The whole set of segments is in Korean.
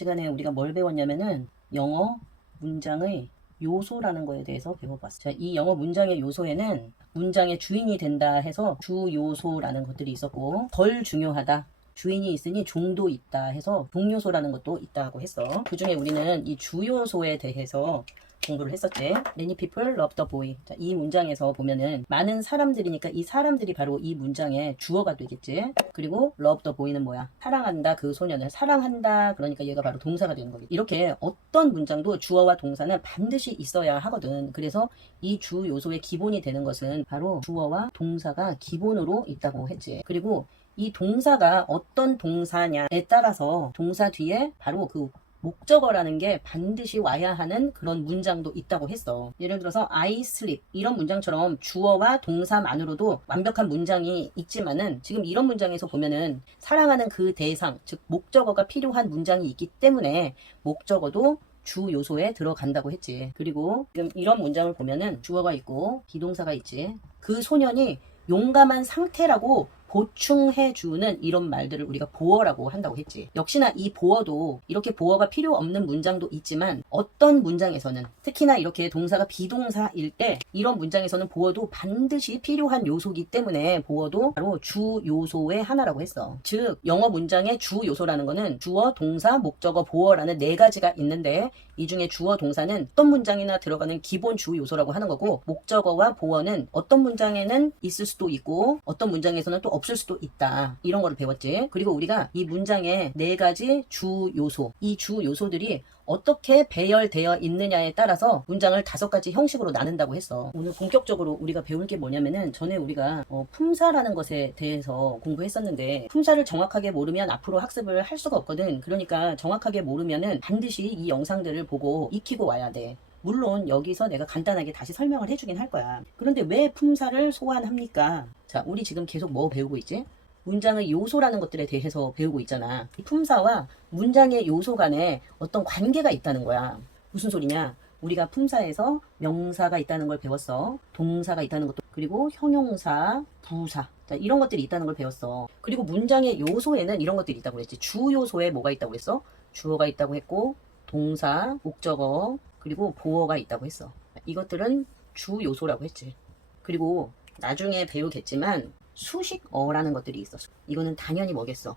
시간에 우리가 뭘 배웠냐면은 영어 문장의 요소라는 거에 대해서 배워봤어요. 자, 이 영어 문장의 요소에는 문장의 주인이 된다 해서 주 요소라는 것들이 있었고 덜 중요하다. 주인이 있으니 종도 있다 해서 종요소라는 것도 있다고 했어. 그 중에 우리는 이 주요소에 대해서 공부를 했었지. Many people love the boy. 자, 이 문장에서 보면은 많은 사람들이니까 이 사람들이 바로 이 문장의 주어가 되겠지. 그리고 love the boy는 뭐야? 사랑한다 그 소년을 사랑한다. 그러니까 얘가 바로 동사가 되는 거겠지. 이렇게 어떤 문장도 주어와 동사는 반드시 있어야 하거든. 그래서 이 주 요소의 기본이 되는 것은 바로 주어와 동사가 기본으로 있다고 했지. 그리고 이 동사가 어떤 동사냐에 따라서 동사 뒤에 바로 그 목적어라는 게 반드시 와야 하는 그런 문장도 있다고 했어. 예를 들어서 I sleep 이런 문장처럼 주어와 동사만으로도 완벽한 문장이 있지만은 지금 이런 문장에서 보면은 사랑하는 그 대상, 즉 목적어가 필요한 문장이 있기 때문에 목적어도 주 요소에 들어간다고 했지. 그리고 지금 이런 문장을 보면은 주어가 있고 비동사가 있지. 그 소년이 용감한 상태라고 보충해 주는 이런 말들을 우리가 보어라고 한다고 했지. 역시나 이 보어도 이렇게 보어가 필요 없는 문장도 있지만 어떤 문장에서는 특히나 이렇게 동사가 비동사일 때 이런 문장에서는 보어도 반드시 필요한 요소기 때문에 보어도 바로 주 요소의 하나라고 했어. 즉 영어 문장의 주 요소라는 거는 주어, 동사, 목적어, 보어라는 네 가지가 있는데 이 중에 주어, 동사는 어떤 문장이나 들어가는 기본 주 요소라고 하는 거고 목적어와 보어는 어떤 문장에는 있을 수도 있고 어떤 문장에서는 또 없을 수도 있다. 이런 거를 배웠지. 그리고 우리가 이 문장의 네 가지 주 요소, 이 주 요소들이 어떻게 배열되어 있느냐에 따라서 문장을 다섯 가지 형식으로 나눈다고 했어. 오늘 본격적으로 우리가 배울 게 뭐냐면은 전에 우리가 어, 품사라는 것에 대해서 공부했었는데 품사를 정확하게 모르면 앞으로 학습을 할 수가 없거든. 그러니까 정확하게 모르면은 반드시 이 영상들을 보고 익히고 와야 돼. 물론 여기서 내가 간단하게 다시 설명을 해주긴 할 거야. 그런데 왜 품사를 소환합니까? 자, 우리 지금 계속 뭐 배우고 있지? 문장의 요소라는 것들에 대해서 배우고 있잖아. 이 품사와 문장의 요소 간에 어떤 관계가 있다는 거야. 무슨 소리냐? 우리가 품사에서 명사가 있다는 걸 배웠어. 동사가 있다는 것도 그리고 형용사, 부사. 자, 이런 것들이 있다는 걸 배웠어. 그리고 문장의 요소에는 이런 것들이 있다고 그랬지. 주 요소에 뭐가 있다고 했어? 주어가 있다고 했고 동사, 목적어, 그리고 보어가 있다고 했어. 이것들은 주 요소라고 했지. 그리고 나중에 배우겠지만 수식어라는 것들이 있었어. 이거는 당연히 뭐겠어?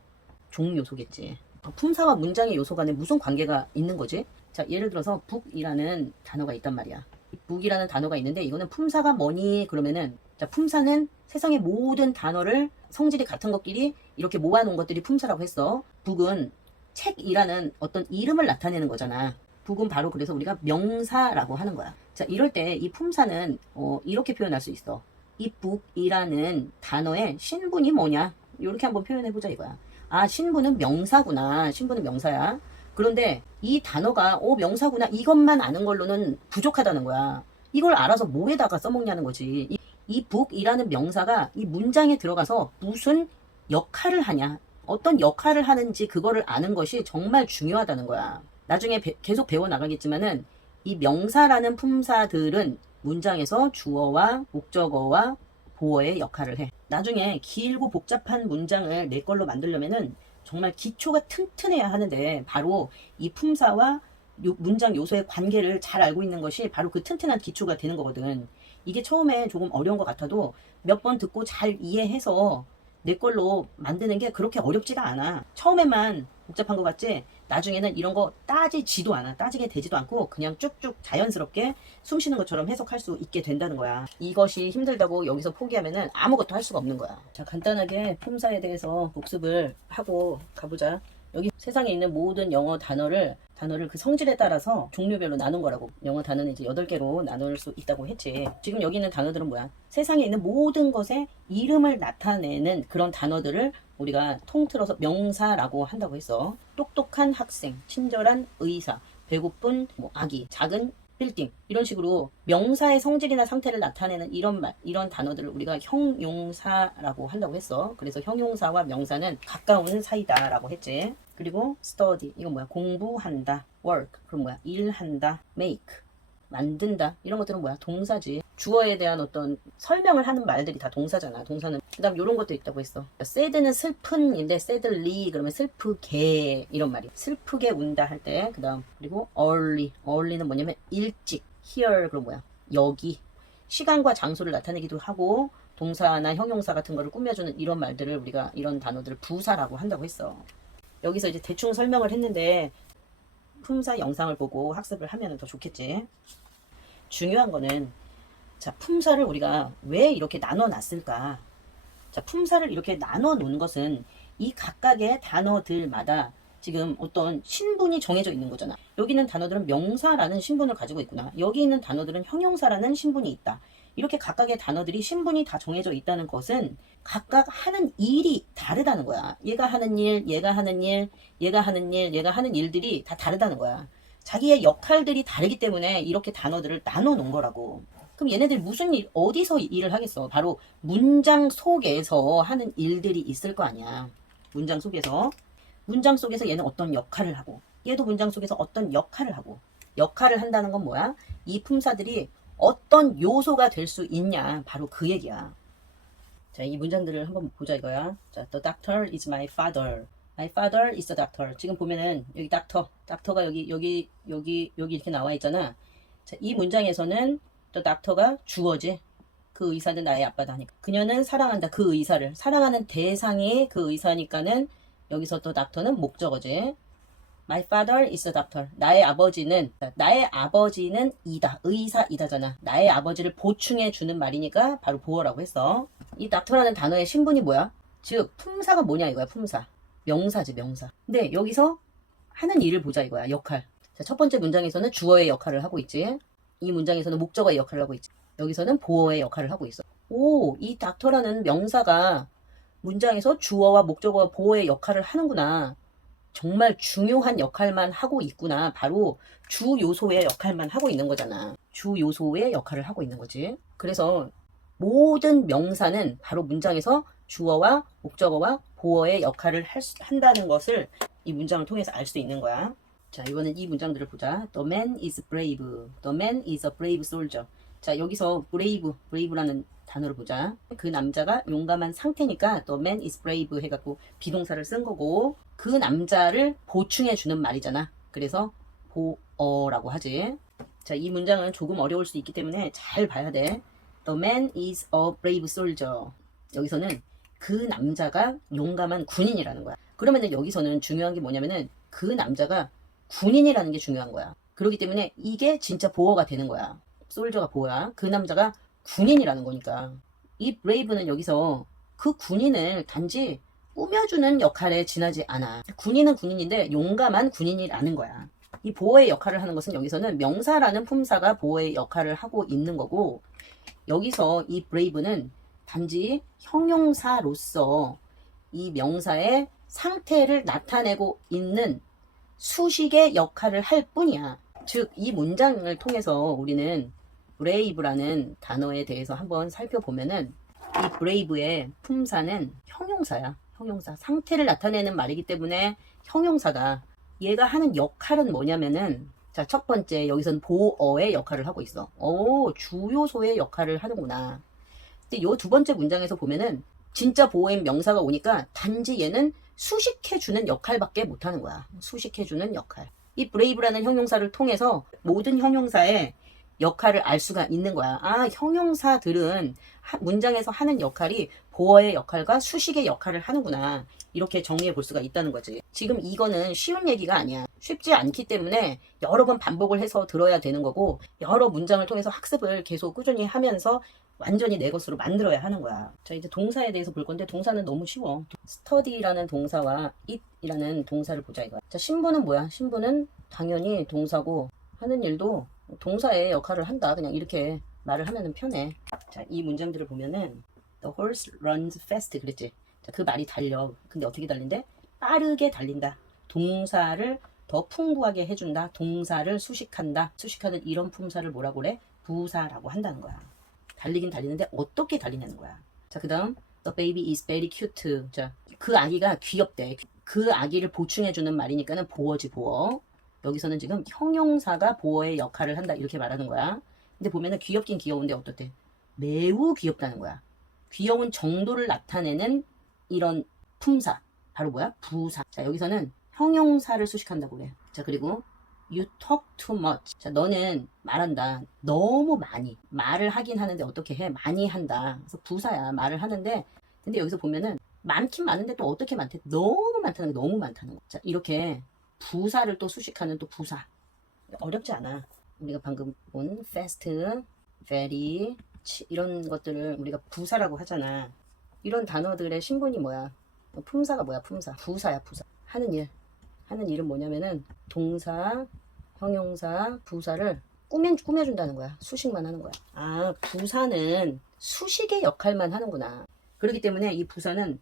종 요소겠지. 어, 품사와 문장의 요소 간에 무슨 관계가 있는 거지? 자, 예를 들어서 북이라는 단어가 있단 말이야. 이 북이라는 단어가 있는데 이거는 품사가 뭐니? 그러면은 자, 품사는 세상의 모든 단어를 성질이 같은 것끼리 이렇게 모아놓은 것들이 품사라고 했어. 북은 책이라는 어떤 이름을 나타내는 거잖아. 북은 바로 그래서 우리가 명사라고 하는 거야. 자, 이럴 때 이 품사는 어, 이렇게 표현할 수 있어. 이 북이라는 단어의 신분이 뭐냐? 이렇게 한번 표현해 보자 이거야. 아, 신분은 명사구나. 신분은 명사야. 그런데 이 단어가 어 명사구나 이것만 아는 걸로는 부족하다는 거야. 이걸 알아서 뭐에다가 써먹냐는 거지. 이, 이 북이라는 명사가 이 문장에 들어가서 무슨 역할을 하냐. 어떤 역할을 하는지 그거를 아는 것이 정말 중요하다는 거야. 나중에 배- 계속 배워 나가겠지만은 이 명사라는 품사들은 문장에서 주어와 목적어와 보어의 역할을 해. 나중에 길고 복잡한 문장을 내 걸로 만들려면은 정말 기초가 튼튼해야 하는데 바로 이 품사와 요- 문장 요소의 관계를 잘 알고 있는 것이 바로 그 튼튼한 기초가 되는 거거든. 이게 처음에 조금 어려운 것 같아도 몇 번 듣고 잘 이해해서 내 걸로 만드는 게 그렇게 어렵지가 않아. 처음에만 복잡한 것 같지? 나중에는 이런 거 따지지도 않아. 따지게 되지도 않고 그냥 쭉쭉 자연스럽게 숨 쉬는 것처럼 해석할 수 있게 된다는 거야. 이것이 힘들다고 여기서 포기하면은 아무것도 할 수가 없는 거야. 자, 간단하게 품사에 대해서 복습을 하고 가보자. 여기 세상에 있는 모든 영어 단어를 단어를 그 성질에 따라서 종류별로 나눈 거라고. 영어 단어는 이제 8개로 나눌 수 있다고 했지. 지금 여기 있는 단어들은 뭐야? 세상에 있는 모든 것의 이름을 나타내는 그런 단어들을 우리가 통틀어서 명사라고 한다고 했어. 똑똑한 학생, 친절한 의사, 배고픈 뭐 아기, 작은 빌딩 이런 식으로 명사의 성질이나 상태를 나타내는 이런 말, 이런 단어들을 우리가 형용사라고 한다고 했어. 그래서 형용사와 명사는 가까운 사이다라고 했지. 그리고 study 이건 뭐야? 공부한다. work 그럼 뭐야? 일한다. make 만든다 이런 것들은 뭐야? 동사지. 주어에 대한 어떤 설명을 하는 말들이 다 동사잖아. 동사는 그다음 요런 것도 있다고 했어. sad는 슬픈인데 sadly 그러면 슬프게 이런 말이. 슬프게 운다 할 때. 그다음 그리고 early. early는 뭐냐면 일찍. here 그럼 뭐야? 여기. 시간과 장소를 나타내기도 하고 동사나 형용사 같은 거를 꾸며주는 이런 말들을 우리가 이런 단어들을 부사라고 한다고 했어. 여기서 이제 대충 설명을 했는데 품사 영상을 보고 학습을 하면 더 좋겠지. 중요한 거는 자 품사를 우리가 왜 이렇게 나눠 놨을까? 자 품사를 이렇게 나눠 놓은 것은 이 각각의 단어들마다 지금 어떤 신분이 정해져 있는 거잖아. 여기 있는 단어들은 명사라는 신분을 가지고 있구나. 여기 있는 단어들은 형용사라는 신분이 있다. 이렇게 각각의 단어들이 신분이 다 정해져 있다는 것은 각각 하는 일이 다르다는 거야. 얘가 하는 일, 얘가 하는 일, 얘가 하는 일, 얘가 하는 일들이 다 다르다는 거야. 자기의 역할들이 다르기 때문에 이렇게 단어들을 나눠 놓은 거라고. 그럼 얘네들 무슨 일, 어디서 일을 하겠어? 바로 문장 속에서 하는 일들이 있을 거 아니야. 문장 속에서. 문장 속에서 얘는 어떤 역할을 하고, 얘도 문장 속에서 어떤 역할을 하고, 역할을 한다는 건 뭐야? 이 품사들이 어떤 요소가 될 수 있냐. 바로 그 얘기야. 자, 이 문장들을 한번 보자 이거야. 자, the doctor is my father. My father is a doctor. 지금 보면은 여기 doctor, doctor가 여기 여기 여기 여기 이렇게 나와 있잖아. 자, 이 문장에서는 the doctor가 주어지. 그 의사는 나의 아빠다 하니까. 그녀는 사랑한다. 그 의사를. 사랑하는 대상이 그 의사니까는 여기서 또 doctor는 목적어지. My father is a doctor. 나의 아버지는 나의 아버지는 이다. 의사이다잖아. 나의 아버지를 보충해 주는 말이니까 바로 보어라고 했어. 이 doctor라는 단어의 신분이 뭐야? 즉 품사가 뭐냐 이거야. 품사. 명사지 명사. 근데 여기서 하는 일을 보자 이거야. 역할. 자, 첫 번째 문장에서는 주어의 역할을 하고 있지. 이 문장에서는 목적어의 역할을 하고 있지. 여기서는 보어의 역할을 하고 있어. 오, 이 닥터라는 명사가 문장에서 주어와 목적어와 보어의 역할을 하는구나. 정말 중요한 역할만 하고 있구나. 바로 주 요소의 역할만 하고 있는 거잖아. 주 요소의 역할을 하고 있는 거지. 그래서 모든 명사는 바로 문장에서 주어와 목적어와 보어의 역할을 할 수- 한다는 것을 이 문장을 통해서 알 수 있는 거야. 자, 이번엔 이 문장들을 보자. The man is brave. The man is a brave soldier. 자, 여기서 brave, brave라는 단어를 보자. 그 남자가 용감한 상태니까 the man is brave 해갖고 비동사를 쓴 거고 그 남자를 보충해 주는 말이잖아. 그래서 보어라고 하지. 자, 이 문장은 조금 어려울 수 있기 때문에 잘 봐야 돼. The man is a brave soldier. 여기서는 그 남자가 용감한 군인이라는 거야. 그러면은 여기서는 중요한 게 뭐냐면은 그 남자가 군인이라는 게 중요한 거야. 그렇기 때문에 이게 진짜 보어가 되는 거야. 솔저가 보어야. 그 남자가 군인이라는 거니까. 이 브레이브는 여기서 그 군인을 단지 꾸며주는 역할에 지나지 않아. 군인은 군인인데 용감한 군인이라는 거야. 이 보어의 역할을 하는 것은 여기서는 명사라는 품사가 보어의 역할을 하고 있는 거고 여기서 이 브레이브는 단지 형용사로서 이 명사의 상태를 나타내고 있는 수식의 역할을 할 뿐이야. 즉, 이 문장을 통해서 우리는 브레이브라는 단어에 대해서 한번 살펴보면은 이 브레이브의 품사는 형용사야. 형용사. 상태를 나타내는 말이기 때문에 형용사다. 얘가 하는 역할은 뭐냐면은 자, 첫 번째 여기선 보어의 역할을 하고 있어. 오, 주요소의 역할을 하는구나. 근데 요 두 번째 문장에서 보면은 진짜 보어인 명사가 오니까 단지 얘는 수식해주는 역할밖에 못하는 거야. 수식해주는 역할. 이 브레이브라는 형용사를 통해서 모든 형용사의 역할을 알 수가 있는 거야. 아, 형용사들은 하- 문장에서 하는 역할이 보어의 역할과 수식의 역할을 하는구나. 이렇게 정리해 볼 수가 있다는 거지. 지금 이거는 쉬운 얘기가 아니야. 쉽지 않기 때문에 여러 번 반복을 해서 들어야 되는 거고, 여러 문장을 통해서 학습을 계속 꾸준히 하면서 완전히 내 것으로 만들어야 하는 거야. 자, 이제 동사에 대해서 볼 건데, 동사는 너무 쉬워. study라는 동사와 it이라는 동사를 보자 이거야. 자, 신부는 뭐야? 신부는 당연히 동사고, 하는 일도 동사의 역할을 한다. 그냥 이렇게 말을 하면 편해. 자, 이 문장들을 보면은 The horse runs fast 그랬지. 자, 그 말이 달려. 근데 어떻게 달린대? 빠르게 달린다. 동사를 더 풍부하게 해준다. 동사를 수식한다. 수식하는 이런 품사를 뭐라고 그래? 부사라고 한다는 거야. 달리긴 달리는데 어떻게 달리냐는 거야. 자, 그 다음 The baby is very cute. 자, 그 아기가 귀엽대. 그 아기를 보충해주는 말이니까는 보어지 보어. 여기서는 지금 형용사가 보어의 역할을 한다 이렇게 말하는 거야. 근데 보면은 귀엽긴 귀여운데 어떻대? 매우 귀엽다는 거야. 귀여운 정도를 나타내는 이런 품사. 바로 뭐야? 부사. 자, 여기서는 형용사를 수식한다고 그래요. 자, 그리고 you talk too much. 자, 너는 말한다. 너무 많이. 말을 하긴 하는데 어떻게 해? 많이 한다. 그래서 부사야. 말을 하는데 근데 여기서 보면은 많긴 많은데 또 어떻게 많대? 너무 많다는 게 너무 많다는 거. 자, 이렇게 부사를 또 수식하는 또 부사. 어렵지 않아. 우리가 방금 본 fast, very 치- 이런 것들을 우리가 부사라고 하잖아. 이런 단어들의 신분이 뭐야? 품사가 뭐야? 품사. 부사야, 부사. 하는 일. 하는 일은 뭐냐면은 동사, 형용사, 부사를 꾸며, 꾸며준다는 거야. 수식만 하는 거야. 아, 부사는 수식의 역할만 하는구나. 그렇기 때문에 이 부사는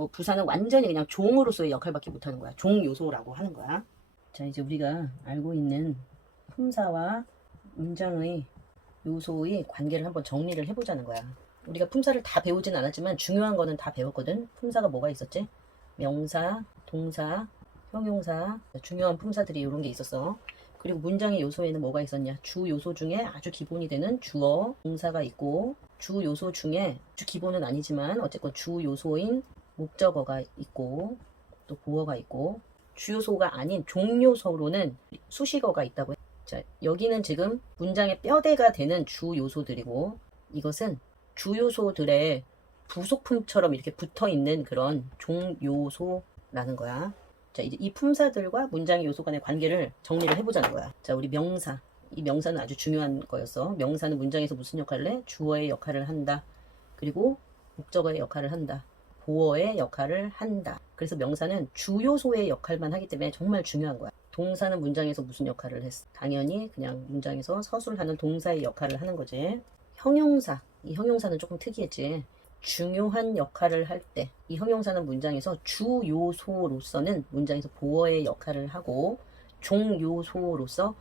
어, 부사는 완전히 그냥 종으로서의 역할밖에 못하는 거야. 종 요소라고 하는 거야. 자, 이제 우리가 알고 있는 품사와 문장의 요소의 관계를 한번 정리를 해보자는 거야. 우리가 품사를 다 배우진 않았지만 중요한 거는 다 배웠거든. 품사가 뭐가 있었지? 명사, 동사, 형용사, 중요한 품사들이 이런 게 있었어. 그리고 문장의 요소에는 뭐가 있었냐? 주 요소 중에 아주 기본이 되는 주어, 동사가 있고 주 요소 중에 주 기본은 아니지만 어쨌건 주 요소인 목적어가 있고 또 보어가 있고 주요소가 아닌 종요소로는 수식어가 있다고 해. 자, 여기는 지금 문장의 뼈대가 되는 주 요소들이고 이것은 주요소들의 부속품처럼 이렇게 붙어 있는 그런 종요소라는 거야. 자, 이제 이 품사들과 문장의 요소 간의 관계를 정리를 해보자는 거야. 자, 우리 명사. 이 명사는 아주 중요한 거였어. 명사는 문장에서 무슨 역할을 해? 주어의 역할을 한다. 그리고 목적어의 역할을 한다. 보어의 역할을 한다. 그래서 명사는 주요소의 역할만 하기 때문에 정말 중요한 거야. 동사는 문장에서 무슨 역할을 했어? 당연히 그냥 문장에서 서술하는 동사의 역할을 하는 거지. 형용사. 이 형용사는 조금 특이했지. 중요한 역할을 할 때, 이 형용사는 문장에서 주요소로서는 문장에서 보어의 역할을 하고, 종요소로서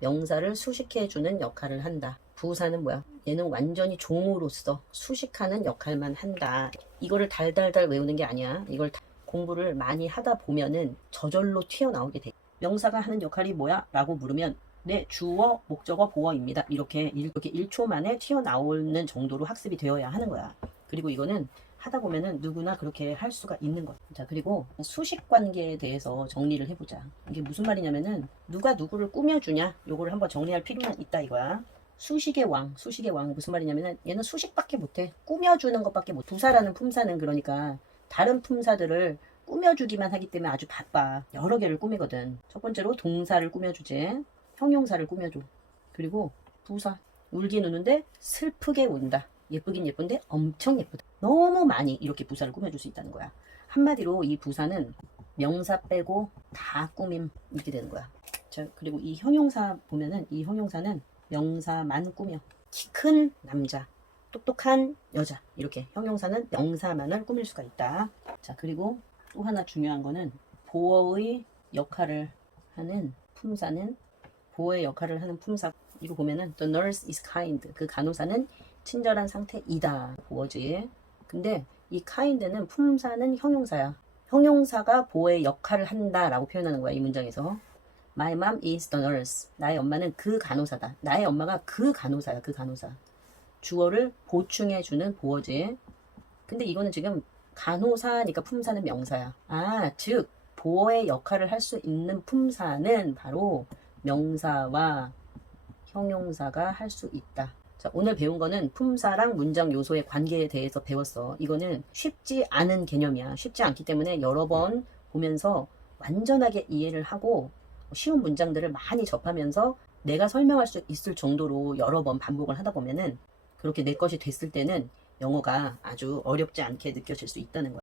명사를 수식해주는 역할을 한다. 부사는 뭐야? 얘는 완전히 종으로서 수식하는 역할만 한다. 이거를 달달달 외우는 게 아니야. 이걸 다- 공부를 많이 하다 보면은 저절로 튀어나오게 돼. 명사가 하는 역할이 뭐야? 라고 물으면 네, 주어, 목적어, 보어입니다. 이렇게 이렇게 1초 만에 튀어나오는 정도로 학습이 되어야 하는 거야. 그리고 이거는 하다 보면은 누구나 그렇게 할 수가 있는 거야. 자, 그리고 수식 관계에 대해서 정리를 해보자. 이게 무슨 말이냐면은 누가 누구를 꾸며주냐? 요거를 한번 정리할 필요는 있다 이거야. 수식의 왕, 수식의 왕 무슨 말이냐면은 얘는 수식밖에 못해. 꾸며주는 것밖에 못. 부사라는 품사는 그러니까 다른 품사들을 꾸며주기만 하기 때문에 아주 바빠. 여러 개를 꾸미거든. 첫 번째로 동사를 꾸며주지. 형용사를 꾸며줘. 그리고 부사. 울긴 우는데 슬프게 운다. 예쁘긴 예쁜데 엄청 예쁘다. 너무 많이 이렇게 부사를 꾸며줄 수 있다는 거야. 한마디로 이 부사는 명사 빼고 다 꾸밈 이렇게 되는 거야. 자, 그리고 이 형용사 보면은 이 형용사는 명사만 꾸며. 키 큰 남자, 똑똑한 여자. 이렇게 형용사는 명사만을 꾸밀 수가 있다. 자, 그리고 또 하나 중요한 거는 보어의 역할을 하는 품사는 보호의 역할을 하는 품사. 이거 보면은 the nurse is kind. 그 간호사는 친절한 상태이다. 보어지. 근데 이 kind는 품사는 형용사야. 형용사가 보호의 역할을 한다라고 표현하는 거야 이 문장에서 my mom is the nurse 나의 엄마는 그 간호사다 나의 엄마가 그 간호사야 그 간호사 주어를 보충해 주는 보어지 근데 이거는 지금 간호사니까 품사는 명사야 아 즉 보호의 역할을 할 수 있는 품사는 바로 명사와 형용사가 할 수 있다. 자, 오늘 배운 거는 품사랑 문장 요소의 관계에 대해서 배웠어. 이거는 쉽지 않은 개념이야. 쉽지 않기 때문에 여러 번 보면서 완전하게 이해를 하고 쉬운 문장들을 많이 접하면서 내가 설명할 수 있을 정도로 여러 번 반복을 하다 보면은 그렇게 내 것이 됐을 때는 영어가 아주 어렵지 않게 느껴질 수 있다는 거야.